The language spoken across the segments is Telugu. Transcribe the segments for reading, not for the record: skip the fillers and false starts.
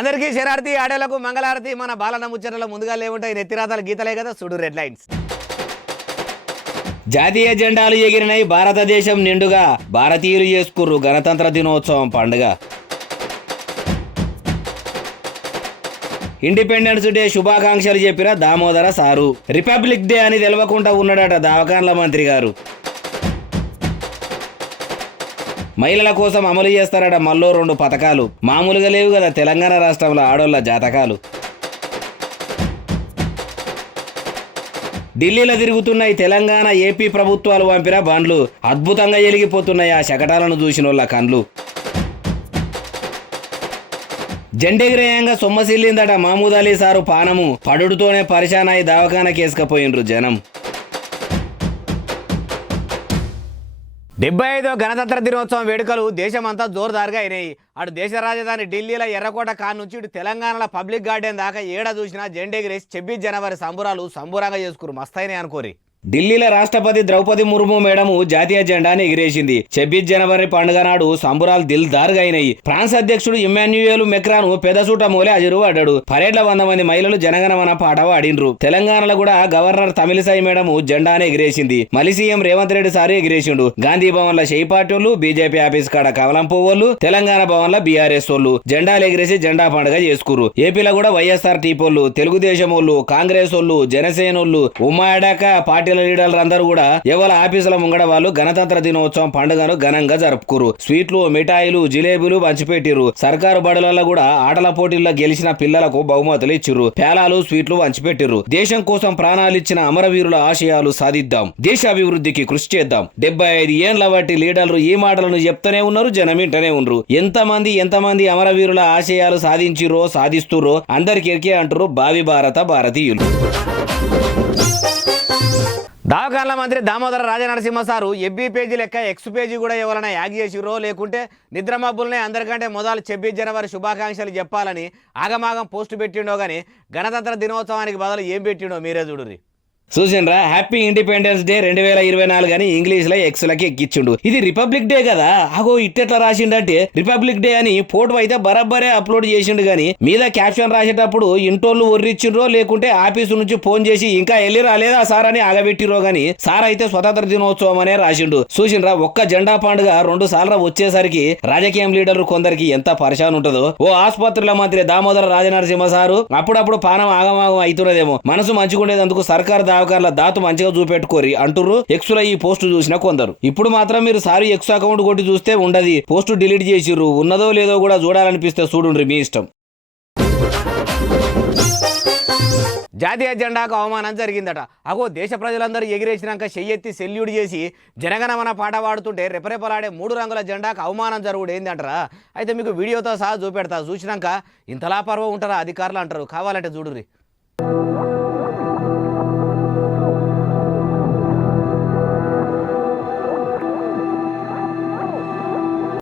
అందరికీ శరారతి ఆడేలకు మంగళారతి. మన బాలన ముచ్చటల ముందుగా లేవుంటాయి నెత్తిరాతల గీతలే కదా, సుడు రెడ్ లైన్స్. జాతీయ జెండాలు ఎగిరినాయి భారతదేశం నిండుగా, భారతీయులు చేసుకుర్రు గణతంత్ర దినోత్సవం పండుగ. ఇండిపెండెన్స్ డే శుభాకాంక్షలు చెప్పిన దామోదర సారు. రిపబ్లిక్ డే అని తెలవకుండా ఉన్నాడట దవాఖాన్ల మంత్రి గారు. మహిళల కోసం అమలు చేస్తారట మళ్ళీ 2 పథకాలు. మామూలుగా లేవు కదా తెలంగాణ రాష్ట్రంలో ఆడోళ్ల జాతకాలు. ఢిల్లీలో తిరుగుతున్నాయి తెలంగాణ ఏపీ ప్రభుత్వాలు పంపిన బండ్లు. అద్భుతంగా ఎలిగిపోతున్నాయి ఆ శకటాలను చూసినోళ్ళ కండ్లు. జెండెగిరేయంగా సొమ్మసిల్లిందట మహమూద్ అలీ సారు పానము. పడుడుతోనే పరిశానాయి దవాఖాన కేసుకపోయినరు జనం. 75వ గణతంత్ర దినోత్సవం వేడుకలు దేశమంతా జోరుదారుగా అయినాయి. అటు దేశ రాజధాని ఢిల్లీలో ఎర్రకోట కాన్ నుంచి ఇటు తెలంగాణలో పబ్లిక్ గార్డెన్ దాకా ఏడ చూసినా జెండెగిరేసి 26 జనవరి సంబురంగా చేసుకురు. మస్తైనాయి అనుకోరి. ఢిల్లీలో రాష్ట్రపతి ద్రౌపది ముర్ము మేడము జాతీయ జెండాని ఎగిరేసింది. 26 జనవరి పండుగ నాడు సంబురాలు దిల్దారుగా అయినాయి. ఫ్రాన్స్ అధ్యక్షుడు ఇమ్మాన్యుయేల్ మెక్రాన్ పెదసూట మూలే హాజరు పడ్డాడు. పరేడ్ల 100 మంది మహిళలు జనగణమన పాట పాడిండ్రు. తెలంగాణలో కూడా గవర్నర్ తమిళిసై మేడము జెండాని ఎగిరేసింది. మలి సీఎం రేవంత్ రెడ్డి సారు ఎగిరేసిండు. గాంధీ భవన్ లో షెయి పార్టీలు, బీజేపీ ఆఫీస్ కాడ కమలం పువ్వులు, తెలంగాణ భవన్ లో బీఆర్ఎస్ వాళ్ళు జెండాలు ఎగిరేసి జెండా పండుగ చేసుకురు. ఏపీలో కూడా వైఎస్ఆర్ టీపోళ్ళు, తెలుగుదేశం వాళ్ళు, కాంగ్రెస్ వాళ్ళు, జనసేనోళ్ళు, ఉమ్మాడాక పార్టీ లీడర్లు అందరూ కూడా ఎవరి ఆఫీసుల ముంగడ వాళ్ళు గణతంత్ర దినోత్సవం పండుగను ఘనంగా జరుపుకురు. స్వీట్లు, మిఠాయిలు, జిలేబీలు పంచిపెట్టిరు. సర్కారు బడులలో కూడా ఆటల పోటీల్లో గెలిచిన పిల్లలకు బహుమతులు ఇచ్చిర్రు. పేలాలు, స్వీట్లు పంచిపెట్టిర్రు. దేశం కోసం ప్రాణాలిచ్చిన అమరవీరుల ఆశయాలు సాధిద్దాం, దేశ అభివృద్ధికి కృషి చేద్దాం. 75 ఏండ్ల బట్టి లీడర్లు ఈ మాటలను చెప్తూనే ఉన్నారు, జనం వింటూనే ఉన్నారు. ఎంతమంది అమరవీరుల ఆశయాలు సాధించిరో సాధిస్తురో అందరికి ఎరికే అంటారు భావి భారతీయులు. దవాఖాన్ల మంత్రి దామోదర రాజనరసింహ సారు ఎబ్బీ పేజీ లెక్క ఎక్స్ పేజీ కూడా ఎవరైనా యాగ్ చేసిరో లేకుంటే నిద్రమబ్బులనే అందరికంటే మొదలు 26 జనవరి శుభాకాంక్షలు చెప్పాలని ఆగమాగం పోస్టు పెట్టిండో గానీ గణతంత్ర దినోత్సవానికి బదులు ఏం పెట్టిండో మీరే చూడుర్రి. చూసిండ్రా, హ్యాపీ ఇండిపెండెన్స్ డే 2024 అని ఇంగ్లీష్ లో ఎక్స్లకి ఎక్కిచ్చిండు. ఇది రిపబ్లిక్ డే కదా, అగో ఇట్టెట్లా రాసిండంటే రిపబ్లిక్ డే అని ఫోటో అయితే బరాబరే అప్లోడ్ చేసిండు. గాని మీద క్యాప్షన్ రాసేటప్పుడు ఇంటోళ్ళు ఒర్రిచ్చిండ్రో లేకుంటే ఆఫీసు నుంచి ఫోన్ చేసి ఇంకా వెళ్ళి రాలేదా సార్ అని ఆగబెట్టిరో గాని సార్ అయితే స్వతంత్ర దినోత్సవం అనే రాసిండు. చూసిండ్రా, ఒక్క జెండా పండుగ 2 సార్లు వచ్చేసరికి రాజకీయం లీడర్లు కొందరికి ఎంత పరిశాన్ ఉంటుందో. ఓ ఆసుపత్రుల మంత్రి దామోదర రాజనరసింహ సారు అప్పుడప్పుడు పానం ఆగమాగం అవుతున్నదేమో, మనసు మంచిగుండేందుకు సర్కార్ దాతు మంచిగా చూపెట్టుకోరి అంటుర్రు ఎక్స్లో ఈ పోస్టు చూసిన కొందరు. ఇప్పుడు మాత్రం మీరు సారీ ఎక్స్ అకౌంట్ కొట్టి చూస్తే ఉండదు, పోస్టు డిలీట్ చేసిర్రు. ఉన్నదో లేదో కూడా చూడాలనిపిస్తే చూడుండ్రి, మీ ఇష్టం. జాతీయ జెండాకు అవమానం జరిగిందట. అగో దేశ ప్రజలందరూ ఎగిరేసినాక చెయ్యెత్తి సెల్యూట్ చేసి జనగణమన పాట పాడుతుంటే రెపరెపలాడే 3 రంగుల జెండాకు అవమానం జరుగుడు ఏందంటారా? అయితే మీకు వీడియోతో సహా చూపెడతా. చూసినాక ఇంతలా పర్వం ఉంటారా అధికారులు అంటారు. కావాలంటే చూడుర్రి.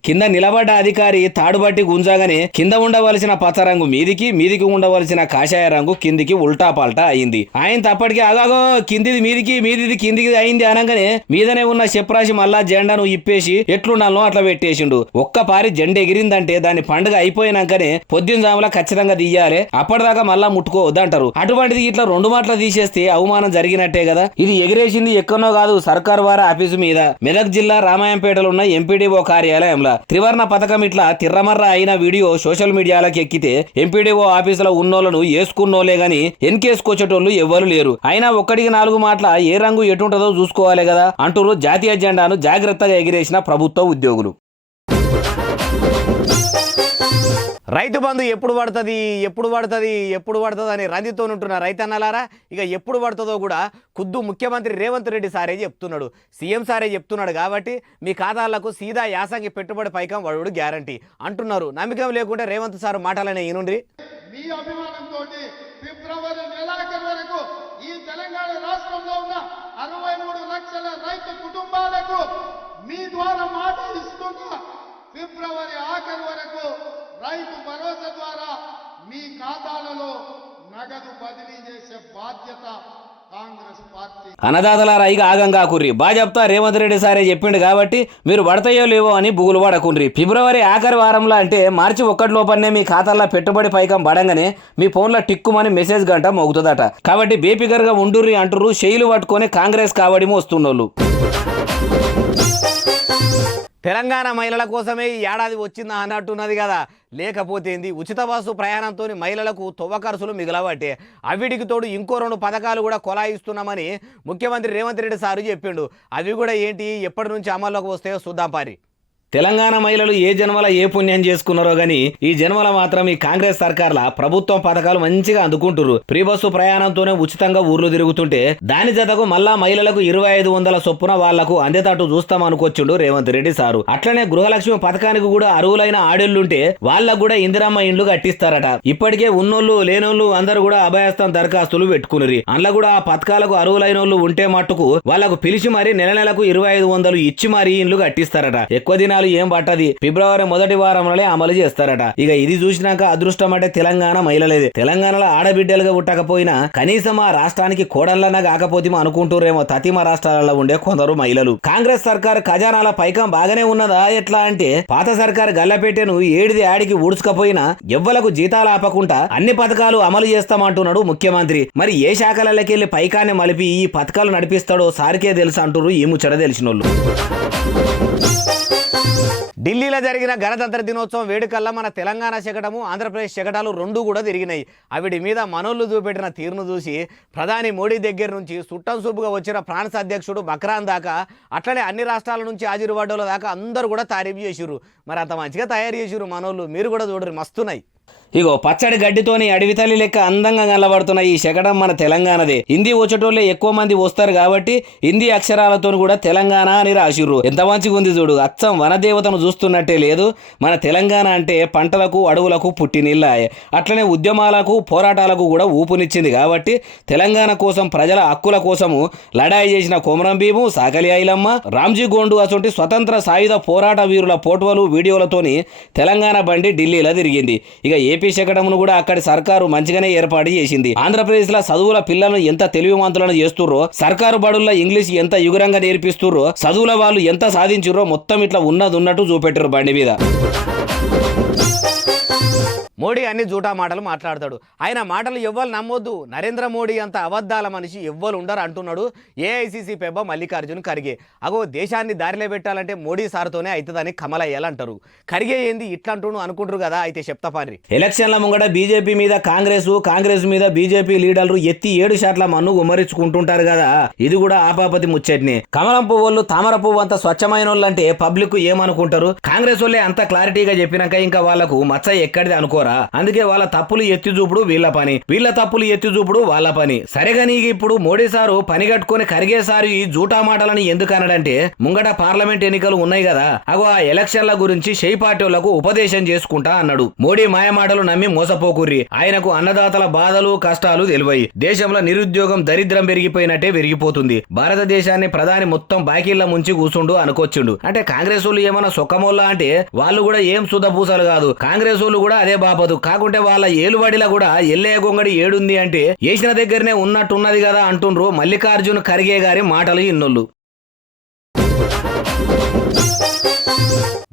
కింద నిలబడ్డ అధికారి తాడుబట్టి గుంజాగానే కింద ఉండవలసిన పచ్చ రంగు మీదికి ఉండవలసిన కాషాయ రంగు కిందికి ఉల్టా పల్టా అయింది. ఆయన తప్పటికి ఆగాగో కిందిది మీదిది కిందికి అయింది అనగానే మీదనే ఉన్న చెప్రాసి మళ్ళా జెండాను ఇప్పేసి ఎట్లుండాలో అట్లా పెట్టేసిండు. ఒక్క పారి జెండా ఎగిరిందంటే దాని పండుగ అయిపోయినాకనే పొద్దున్న జాములా ఖచ్చితంగా తీయాలి, అప్పటిదాకా మళ్ళా ముట్టుకోవద్దంటారు. అటువంటిది ఇట్లా 2 మాటలు తీసేస్తే అవమానం జరిగినట్టే కదా. ఇది ఎగిరేసింది ఎక్కడో కాదు, సర్కారు వారి ఆఫీసు మీద, మెదక్ జిల్లా రామాయంపేటలో ఉన్న ఎంపీడీఓ కార్యాలయంలో. త్రివర్ణ పథకం ఇట్లా తిర్రమర్ర అయిన వీడియో సోషల్ మీడియాలోకి ఎక్కితే ఎంపీడీఓ ఆఫీసులో ఉన్నోళ్లను వేసుకున్నోలే గాని ఎన్కేసుకొచ్చేటోళ్లు ఎవ్వరు లేరు. అయినా 1-4 మాటల ఏ రంగు ఎటుంటదో చూసుకోవాలి కదా అంటూరు జాతీయ జెండాను జాగ్రత్తగా ఎగిరేసిన ప్రభుత్వ ఉద్యోగులు. రైతు బంధు ఎప్పుడు పడుతుంది అని రందితో ఉంటున్న రైతన్నలారా, ఇక ఎప్పుడు పడుతుందో కూడా ఖుద్దు ముఖ్యమంత్రి రేవంత్ రెడ్డి సారే చెప్తున్నాడు, సీఎం సారే చెప్తున్నాడు. కాబట్టి మీ ఖాతాలకు సీదా యాసంగి పెట్టుబడి పైకం వడుడు గ్యారంటీ అంటున్నారు. నమ్మకం లేకుంటే రేవంత్ సార్ మాటలనే ఈనుండ్రి. మీ అభిమానంతో ఫిబ్రవరి నెలాఖరు వరకు ఈ తెలంగాణ రాష్ట్రంలో ఉన్న 63 లక్షల రైతు కుటుంబాలకు మీ ద్వారా మాట ఇస్తున్నా, ఫిబ్రవరి ఆఖరు వరకు రైతు భరోసా ద్వారా మీ ఖాతాలలో నగదు బదిలీ చేసే బాధ్యత కాంగ్రెస్ పార్టీ. అన్నదాతలారా ఇక ఆగంగా కుర్రి భాజపా రేవంత్ రెడ్డి సారే చెప్పిండు కాబట్టి మీరు పడతాయో లేవో అని బుగులు పడకుండ్రి. ఫిబ్రవరి ఆఖరి వారంలో అంటే మార్చి 1 లోపలనే మీ ఖాతాల్లో పెట్టుబడి పైకం పడంగానే మీ ఫోన్లో టిక్కుమని మెసేజ్ గంట మోగుతుందట. కాబట్టి బేపికర్గా ఉండుర్రి అంటుర్రు షెయిలు పట్టుకొని కాంగ్రెస్ కావడి మోస్తున్నోళ్ళు. తెలంగాణ మహిళల కోసమే ఈ ఏడాది వచ్చిందా అన్నట్టున్నది కదా. లేకపోతే ఏంది, ఉచిత బస్సు ప్రయాణంతో మహిళలకు తొవ్వ ఖర్చులు మిగలబట్టే. అవిటికి తోడు ఇంకో 2 పథకాలు కూడా కొలాయిస్తున్నామని ముఖ్యమంత్రి రేవంత్ రెడ్డి సారు చెప్పిండు. అవి కూడా ఏంటి, ఎప్పటి నుంచి అమల్లోకి వస్తాయో చూద్దాం పారి. తెలంగాణ మహిళలు ఏ జన్మల ఏ పుణ్యం చేసుకున్నారో గానీ ఈ జన్మల మాత్రం ఈ కాంగ్రెస్ సర్కార్ల ప్రభుత్వం పథకాలు మంచిగా అందుకుంటురు. ఫ్రీ బస్సు ప్రయాణంతోనే ఉచితంగా ఊర్లు తిరుగుతుంటే దాని జతకు మళ్ళా మహిళలకు 2500 చొప్పున వాళ్లకు అందేటట్టు చూస్తామనుకొచ్చిండు రేవంత్ రెడ్డి సారు. అట్లనే గృహలక్ష్మి పథకానికి కూడా అర్హులైన ఆడేళ్లుంటే వాళ్ళకు కూడా ఇందిరమ్మ ఇండ్లు కట్టిస్తారట. ఇప్పటికే ఉన్నోళ్ళు లేనోళ్ళు అందరూ కూడా అభయస్థం దరఖాస్తులు పెట్టుకుని అందులో కూడా ఆ పథకాలకు అర్హులైన వాళ్ళు ఉంటే మట్టుకు వాళ్లకు పిలిచి మరీ నెలకు 2500 ఇచ్చి మరీ ఇండ్లు కట్టిస్తారట. ఎక్కువ దినాలు ఏం పట్టది, ఫిబ్రవరి మొదటి వారంలోనే అమలు చేస్తారట. ఇక ఇది చూసినాక అదృష్టం అంటే తెలంగాణ మహిళలేదే. తెలంగాణలో ఆడబిడ్డలుగా పుట్టకపోయినా కనీసం ఆ రాష్ట్రానికి కోడళ్ళన్నా కాకపోతే అనుకుంటూరేమో తతిమ రాష్ట్రాలలో ఉండే కొందరు మహిళలు. కాంగ్రెస్ సర్కార్ ఖజానాల పైకం బాగానే ఉన్నదా ఎట్లా అంటే, పాత సర్కార్ గల్లపెట్టెను ఏడిది ఆడికి ఊడ్చుకపోయినా ఎవ్వలకు జీతాలు ఆపకుండా అన్ని పథకాలు అమలు చేస్తామంటున్నాడు ముఖ్యమంత్రి. మరి ఏ శాఖలకెళ్లి పైకాన్ని మలిపి ఈ పథకాలు నడిపిస్తాడో సారికే తెలుసు అంటున్నారు ఈ ముచ్చట తెలిసినోళ్ళు. ఢిల్లీలో జరిగిన గణతంత్ర దినోత్సవం వేడుకల్లో మన తెలంగాణ శకటము ఆంధ్రప్రదేశ్ శకటాలు 2 కూడా తిరిగినాయి. అవిటి మీద మనోళ్ళు చూపెట్టిన తీరును చూసి ప్రధాని మోడీ దగ్గర నుంచి సుట్టం సూపుగా వచ్చిన ఫ్రాన్స్ అధ్యక్షుడు మక్రాన్ దాకా అట్లనే అన్ని రాష్ట్రాల నుంచి హాజరుపడ్డోళ్ళ దాకా అందరూ కూడా తారీఫ్ చేసిర్రు. మరి అంత మంచిగా తయారు చేసిర్రు మనోళ్ళు. మీరు కూడా చూడరు, మస్తున్నాయి. ఇగో పచ్చడి గడ్డితోని అడవి తల్లి లెక్క అందంగా కనబడుతున్న ఈ శకటం మన తెలంగాణదే. హిందీ వచ్చేటోళ్ళే ఎక్కువ మంది వస్తారు కాబట్టి హిందీ అక్షరాలతో కూడా తెలంగాణ అని రాసిర్రు. ఎంత మంచిగా ఉంది చూడు, అచ్చం వనదేవతను చూస్తున్నట్టే లేదు. మన తెలంగాణ అంటే పంటలకు అడవులకు పుట్టినిల్లాయే. అట్లనే ఉద్యమాలకు పోరాటాలకు కూడా ఊపునిచ్చింది కాబట్టి తెలంగాణ కోసం ప్రజల హక్కుల కోసము లడాయి చేసిన కొమరం భీము, సాకలి ఐలమ్మ, రామ్జీ గోండు అసొంటి స్వతంత్ర సాయుధ పోరాట వీరుల ఫోటోలు వీడియోలతోని తెలంగాణ బండి ఢిల్లీలో తిరిగింది. ఇక ఏపీ శకటమును కూడా అక్కడి సర్కారు మంచిగానే ఏర్పాటు చేసింది. ఆంధ్రప్రదేశ్ లో చదువుల పిల్లలను ఎంత తెలివిమంతులను చేస్తుర్రో, సర్కారు బడుల్లో ఇంగ్లీష్ ఎంత యుగురంగా నేర్పిస్తుర్రో, చదువుల వాళ్ళు ఎంత సాధించుర్రో మొత్తం ఇట్లా ఉన్నట్టు చూపెట్టారు బండి మీద. మోడీ అన్ని జూటా మాటలు మాట్లాడతాడు. ఆయన మాటలు ఎవ్వరు నమ్మొద్దు. నరేంద్ర మోడీ అంత అబద్ధాల మనిషి ఎవ్వరు ఉండరు అంటున్నాడు ఏఐసిసి పెబ్బ మల్లికార్జున్ ఖర్గే. అగో దేశాన్ని దారిలో పెట్టాలంటే మోడీ సార్తోనే అవుతుందని కమలయ్యాలంటారు. ఖర్గే ఏంది ఇట్లా అంటున్నాడు అనుకుంటారు కదా. అయితే చెప్తా పారి. ఎలక్షన్ల ముంగట బీజేపీ మీద కాంగ్రెస్ మీద బీజేపీ లీడర్లు ఎత్తి 7 షాట్ల మన్ను గుమ్మరించుకుంటుంటారు కదా. ఇది కూడా ఆపాపతి ముచ్చట్ని. కమలం పువ్వులు తామర పువ్వు అంత స్వచ్ఛమైన వాళ్ళు అంటే పబ్లిక్ ఏమనుకుంటారు. కాంగ్రెస్ వాళ్ళే అంత క్లారిటీగా చెప్పినాక ఇంకా వాళ్ళకు మచ్చ ఎక్కడిది అనుకోరా. అందుకే వాళ్ళ తప్పులు ఎత్తి చూపుడు వీళ్ళ పని, వీళ్ళ తప్పులు ఎత్తి చూపుడు వాళ్ళ పని. సరేగా నీకు ఇప్పుడు మోడీ సారు పని కట్టుకుని ఖర్గే సారు ఈ జూటా మాటలని ఎందుకు అనడంటే, ముంగట పార్లమెంట్ ఎన్నికలు ఉన్నాయి కదా, అగో ఆ ఎలక్షన్ల గురించి షై పార్టీలకు ఉపదేశం చేసుకుంటా అన్నాడు. మోడీ మాయమాటలు నమ్మి మోసపోకుర్రి. ఆయనకు అన్నదాతల బాధలు కష్టాలు తెలివై దేశంలో నిరుద్యోగం దరిద్రం పెరిగిపోయినట్టే పెరిగిపోతుంది. భారతదేశాన్ని ప్రధాని మొత్తం బాకీల ముంచి కూర్చుండు అనుకొచ్చిండు. అంటే కాంగ్రెస్ వాళ్ళు ఏమన్నా సొక్కమోల్లా అంటే వాళ్ళు కూడా ఏం సుధపూసలు కాదు. కాంగ్రెస్ వాళ్ళు కూడా అదే బాపదు. కాకుంటే వాళ్ళ ఏలుబడిలా కూడా ఎల్లయ్య గొంగడి ఏడుంది అంటే వేసిన దగ్గరనే ఉన్నట్టున్నది కదా అంటుండ్రు మల్లికార్జున్ ఖర్గే గారి మాటలు ఇన్నోళ్ళు.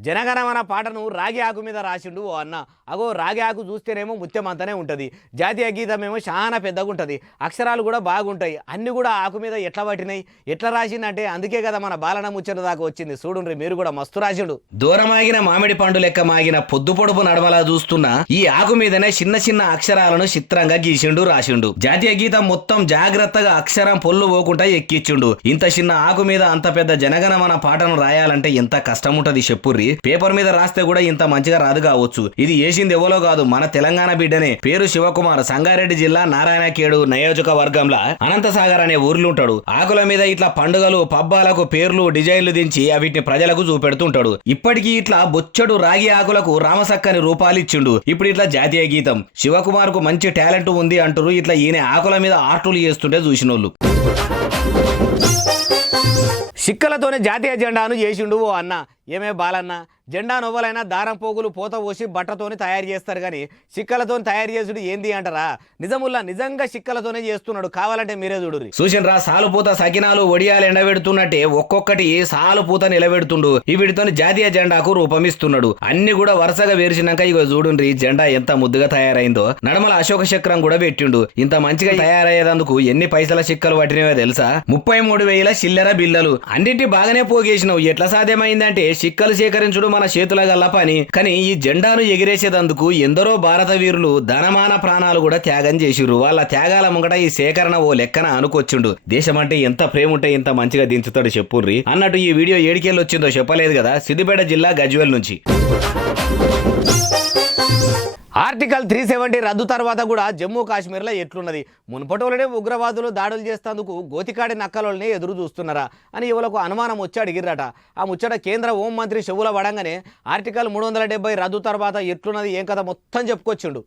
జనగణమన పాటను రాగి ఆకు మీద రాసిండు ఓ అన్న. అగో రాగి ఆకు చూస్తేనేమో ముత్యం అంతనే ఉంటుంది. జాతీయ గీతమేమో చాలా పెద్దగా ఉంటుంది. అక్షరాలు కూడా బాగుంటాయి. అన్ని కూడా ఆకు మీద ఎట్లా పట్టినాయి, ఎట్లా రాసిందంటే అందుకే కదా మన బాలన ముచ్చట దాకా వచ్చింది. చూడుండ్రి మీరు కూడా మస్తు రాసిండు. దూరమాగిన మామిడి పండు లెక్క మాగిన పొద్దు పొడుపు నడమలా చూస్తున్నా ఈ ఆకు మీదనే చిన్న చిన్న అక్షరాలను చిత్రంగా గీసిండు రాసిండు. జాతీయ గీతం మొత్తం జాగ్రత్తగా అక్షరం పొల్లు పోకుండా ఎక్కిచ్చిండు. ఇంత చిన్న ఆకు మీద అంత పెద్ద జనగణమన పాటను రాయాలంటే ఎంత కష్టం ఉంటది చెప్పుర్రి. పేపర్ మీద రాస్తే కూడా ఇంత మంచిగా రాదు కావచ్చు. ఇది వేసింది ఎవరో కాదు, మన తెలంగాణ బిడ్డనే. పేరు శివకుమార్, సంగారెడ్డి జిల్లా నారాయణఖేడు నియోజకవర్గంలో అనంతసాగర్ అనే ఊర్లుంటాడు. ఆకుల మీద ఇట్లా పండుగలు పబ్బాలకు పేర్లు డిజైన్లు దించి వీటిని ప్రజలకు చూపెడుతుంటాడు. ఇప్పటికీ ఇట్లా బొచ్చడు రాగి ఆకులకు రామసక్కని రూపాలు ఇచ్చిండు. ఇప్పుడు ఇట్లా జాతీయ గీతం. శివకుమార్ కు మంచి టాలెంట్ ఉంది అంటారు. ఇట్లా ఈయన ఆకుల మీద ఆర్టులు చేస్తుంటే చూసినోళ్ళు. సిక్కలతోనే జాతీయ జెండాను చేసిండు ఓ అన్న. ఏమే బాలన్న, జెండా నొవ్వలైనా దారం పోగులు పోత పోసి బట్టతోని తయారు చేస్తారు కానీ చిక్కలతో తయారు చేసుడు ఏంది అంటారా? నిజముల్లా నిజంగా చిక్కలతోనే చేస్తున్నాడు, కావాలంటే మీరే చూడుర్రి. చూసినరా సాలుపూత సకినాలు ఒడియాలు ఎండబెడుతున్నట్టే ఒక్కొక్కటి సాలుపూత నిలబెడుతుండు. వీటితో జాతీయ జెండాకు రూపమిస్తున్నాడు. అన్ని కూడా వరుసగా వేర్చినాక ఇగో చూడుండ్రి జెండా ఎంత ముద్దుగా తయారైందో. నడమల అశోక చక్రం కూడా పెట్టిండు. ఇంత మంచిగా తయారయ్యేందుకు ఎన్ని పైసల చిక్కలు పట్టినవో తెలుసా? 33,000 చిల్లర బిల్లలు. అన్నింటి బాగానే పోగేసినావు, ఎట్లా సాధ్యమైందంటే చిక్కలు సేకరించుడు మన చేతుల గల్ల పని. కానీ ఈ జెండాను ఎగిరేసేదందుకు ఎందరో భారత వీరులు ధనమాన ప్రాణాలు కూడా త్యాగం చేసిర్రు. వాళ్ళ త్యాగాల ముంగట ఈ సేకరణ ఓ లెక్కన అనుకొచ్చిండు. దేశం అంటే ఎంత ప్రేమ ఉంటే ఇంత మంచిగా దించుతాడు చెప్పుర్రి అన్నట్టు ఈ వీడియో ఏడికెళ్ళి వచ్చిందో చెప్పలేదు కదా. సిద్దిపేట జిల్లా గజ్వేల్ నుంచి. ఆర్టికల్ 370 రద్దు తర్వాత కూడా జమ్మూ కాశ్మీర్లో ఎట్లున్నది? మునుపటోళ్ళనే ఉగ్రవాదులు దాడులు చేస్తేందుకు గోతికాడి నక్కలోనే ఎదురు చూస్తున్నారా అని ఎవరికి అనుమానం వచ్చి అడిగిర్రట. ఆ ముచ్చట కేంద్ర హోంమంత్రి చెవుల పడంగానే ఆర్టికల్ 370 రద్దు తర్వాత ఎట్లున్నది ఏం కథ మొత్తం చెప్పుకొచ్చిండు.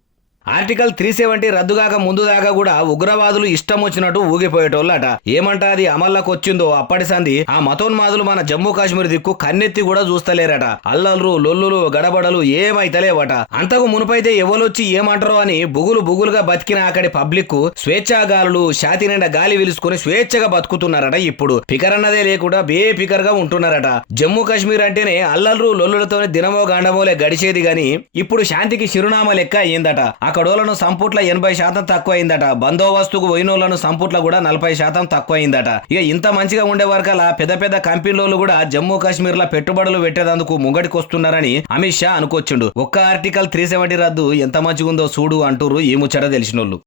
ఆర్టికల్ 370 రద్దుగాక ముందు దాకా కూడా ఉగ్రవాదులు ఇష్టం వచ్చినట్టు ఊగిపోయేటోళ్ళట. ఏమంటా అది అమల్లోకి వచ్చిందో అప్పటి సంది ఆ మతోన్మాదులు మన జమ్మూ కాశ్మీర్ దిక్కు కన్నెత్తి కూడా చూస్తలేరట. అల్లర్లు లొల్లులు గడబడలు ఏమైతలేవట. అంతకు మునుపైతే ఎవరొచ్చి ఏమంటారో అని బుగులుగా బతికిన అక్కడి పబ్లిక్ స్వేచ్ఛాగాలులు ఛాతి నిండా గాలి విలుసుకుని స్వేచ్ఛగా బతుకుతున్నారట. ఇప్పుడు ఫికర్ అన్నదే లేకుండా బేఫికర్ గా ఉంటున్నారట. జమ్మూ కాశ్మీర్ అంటేనే అల్లర్లు లొల్లులతోనే దినమో గండమోలే గడిచేది గాని ఇప్పుడు శాంతికి చిరునామా లెక్క అయిందట. అక్కడోళ్లను సంపుట్ల 80% తక్కువైందట. బందోబస్తుకు పోయినోళ్లను సంపుట్ల కూడా 40% తక్కువైందట. ఇక ఇంత మంచిగా ఉండే వరకలా పెద్ద కంపెనీలు కూడా జమ్మూ కాశ్మీర్ లో పెట్టుబడులు పెట్టేందుకు ముంగడికి వస్తున్నారని అమిత్ షా అనుకొచ్చిండు. ఒక్క ఆర్టికల్ 370 రద్దు ఎంత మంచిగా ఉందో చూడు అంటూరు ఈ ముచ్చట తెలిసినోళ్ళు.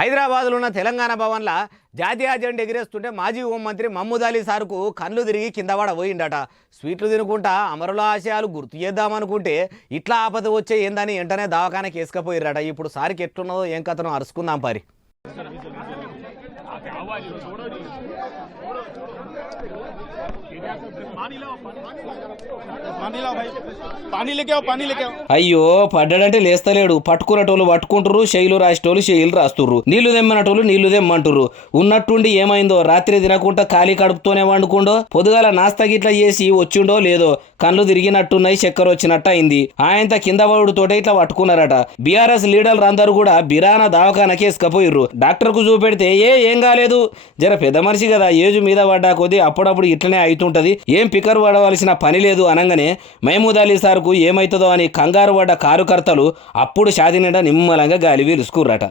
హైదరాబాద్లో ఉన్న తెలంగాణ భవన్లో జాతీయ జెండా ఎగిరేస్తుంటే మాజీ హోంమంత్రి మహమూద్ అలీ సార్కు కళ్ళు తిరిగి కింద పోయిండట. స్వీట్లు తినుకుంటా అమరుల ఆశయాలు గుర్తు చేద్దామనుకుంటే ఇట్లా ఆపద వచ్చే ఏందని వెంటనే దవాఖానకి వేసుకపోయిర్రట. ఇప్పుడు సారికి ఎట్లున్నదో ఏం కథనో అరుచుకుందాం పరి. అయ్యో పడ్డాడంటే లేస్తలేడు. పట్టుకునేటోళ్ళు పట్టుకుంటారు, శైలు రాసేటోళ్ళు శైలు రాస్తుర్రు, నీళ్లు తెమ్మనటోళ్ళు నీళ్లు తెమ్మంటుర్రు. ఉన్నట్టుండి ఏమైందో రాత్రి తినకుండా ఖాళీ కడుపుతోనే వండుకుండో పొద్దుగాల నాస్తా గిట్లా చేసి వచ్చిండో లేదో కళ్ళు తిరిగినట్టున్నాయి, చక్కెర వచ్చినట్టు అయింది. ఆయనత కింద పడుతోటే ఇట్లా పట్టుకున్నారట. బీఆర్ఎస్ లీడర్లు అందరూ కూడా బిరాన దవాఖానకి వేసుకపోయిర్రు. డాక్టర్ కు చూపెడితే ఏం కాలేదు, జర పెద్ద మనిషి కదా ఏజు మీద పడ్డా కొద్దీ అప్పుడప్పుడు ఇట్లనే అవుతుంటది, ఏం పికర్ పడవలసిన పని లేదు అనగానే మహమూద్ అలీ సార్కు ఏమైతుందో అని కంగారు పడ్డ కారుకర్తలు అప్పుడు షాది నిండా నిమ్మలంగా గాలి వీలుసుకుర్రట.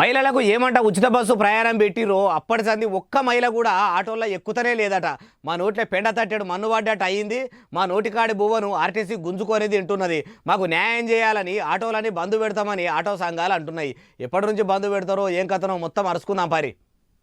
మహిళలకు ఏమంట ఉచిత బస్సు ప్రయాణం పెట్టిరో అప్పటి సంది ఒక్క మహిళ కూడా ఆటోల్లో ఎక్కుతనే లేదట. మా నోట్లో పెండ తట్టేడు మన్ను పడ్డట్టు అయ్యింది. మా నోటికాడి బువ్వను ఆర్టీసీ గుంజుకొనేది తింటున్నది. మాకు న్యాయం చేయాలని ఆటోలని బంద్ పెడతామని ఆటో సంఘాలు అంటున్నాయి. ఎప్పటి నుంచి బంద్ పెడతారో ఏం కథనో మొత్తం అరుచుకుందాం పారి.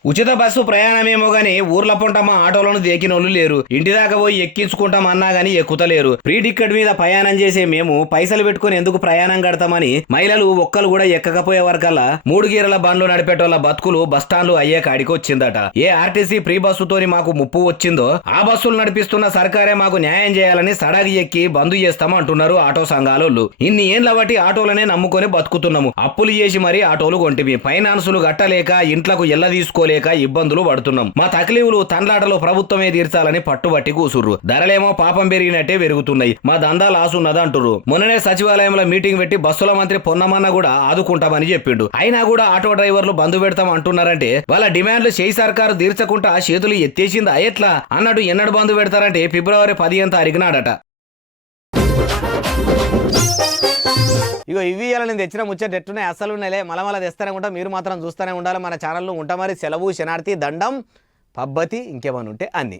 ఉచిత బస్సు ప్రయాణమేమో గానీ ఊర్ల పొంటమ్మ ఆటోలను దేకినోళ్ళు లేరు. ఇంటి దాకా పోయి ఎక్కించుకుంటాం అన్నా గానీ ఎక్కుతలేరు. ఫ్రీ టికెట్ మీద ప్రయాణం చేసే మేము పైసలు పెట్టుకుని ఎందుకు ప్రయాణం కడతామని మహిళలు ఒక్కలు కూడా ఎక్కకపోయే వరకల్లా 3 గీరల బండ్లు నడిపేటోళ్ళ బతుకులు బస్టాండ్లు అయ్యే కాడికి వచ్చిందట. ఏ ఆర్టీసీ ఫ్రీ బస్సుతోని మాకు ముప్పు వచ్చిందో ఆ బస్సులు నడిపిస్తున్న సర్కారే మాకు న్యాయం చేయాలని సడాగి ఎక్కి బంద్ చేస్తామంటున్నారు ఆటో సంఘాలోళ్ళు. ఇన్ని ఏళ్ల బట్టి ఆటోలనే నమ్ముకొని బతుకుతున్నాము. అప్పులు చేసి మరీ ఆటోలు కొంటివి. ఫైనాన్సులు గట్టలేక ఇంట్లకు ఎల్ల తీసుకోలేక ఇబ్బందులు పడుతున్నాం. మా తక్లీవులు తండ్లాటలు ప్రభుత్వమే తీర్చాలని పట్టుబట్టి కూసుర్రు. ధరలేమో పాపం పెరిగినట్టే పెరుగుతున్నాయి. మా దందా లాసున్నది అంటుర్రు. మొన్ననే సచివాలయంలో మీటింగ్ పెట్టి బస్సుల మంత్రి పొన్నమన్న కూడా ఆదుకుంటామని చెప్పిండు. అయినా కూడా ఆటో డ్రైవర్లు బంద్ పెడతాం అంటున్నారంటే వాళ్ళ డిమాండ్లు చేయి సర్కారు తీర్చకుండా చేతులు ఎత్తేసిందా ఎట్లా అన్నట్టు ఎన్నడు బంద్ పెడతారంటే ఫిబ్రవరి 15వ తారీఖు నాడట. ఇగో ఇవి ఇలా నేను తెచ్చిన ముచ్చట ఎట్టునే అసలు నెలే మలమల తెస్తానే ఉంటా. మీరు మాత్రం చూస్తూనే ఉండాలి మన ఛానల్లో. ఉంటా మరి సెలవు శనార్థి దండం పబ్బతి ఇంకేమని ఉంటే అన్ని.